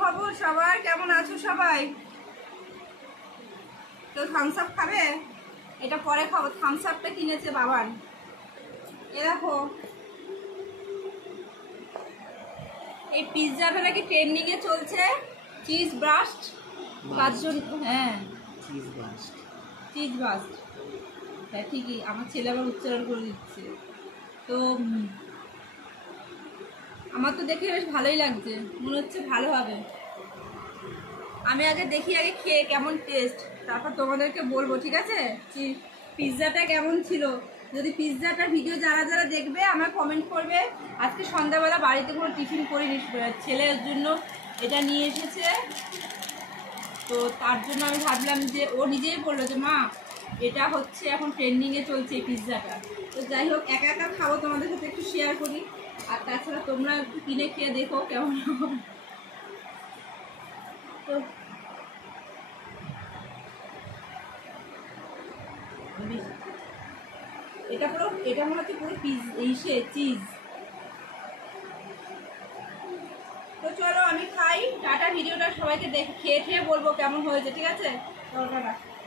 খবর সবার? কেমন আছো সবাই? কেউ থামস আপ খাবে? এটা পরে খাবো। থামস আপটা কিনেছে বাবান। এ দেখো, এই পিৎজাটা নাকি ট্রেন্ডিং এ চলছে। চিজ ব্রাস্ট, তার জন্য। হ্যাঁ, চিজ ব্রাস্ট। হ্যাঁ ঠিকই, আমার ছেলে আবার উচ্চারণ করে দিচ্ছে। তো আমার তো দেখে বেশ ভালোই লাগছে, মনে হচ্ছে ভালো হবে। আমি আগে দেখি, আগে খেয়ে কেমন টেস্ট, তারপর তোমাদেরকে বলবো, ঠিক আছে? পিৎজাটা কেমন ছিল। যদি পিৎজাটার ভিডিও যারা যারা দেখবে আমার কমেন্ট করবে। আজকে সন্ধ্যাবেলা বাড়িতে কোনো টিফিন করিনি, ছেলের জন্য এটা নিয়ে এসেছে। তো তার জন্য আমি ভাবলাম যে ও নিজেই বললো যে মা এটা হচ্ছে এখন ট্রেন্ডিংয়ে চলছে এই পিৎজাটা। তো যাই হোক, একা একা খাবো, তোমাদের সাথে একটু শেয়ার করি। আর তাছাড়া তোমরা একটু কিনে খেয়ে দেখো কেমন হবে। তো এটা মনে হচ্ছে পুরো চিজ। তো চলো আমি খাই। টাটা। ভিডিওটা সবাইকে খেয়ে বলবো কেমন হয়েছে, ঠিক আছে?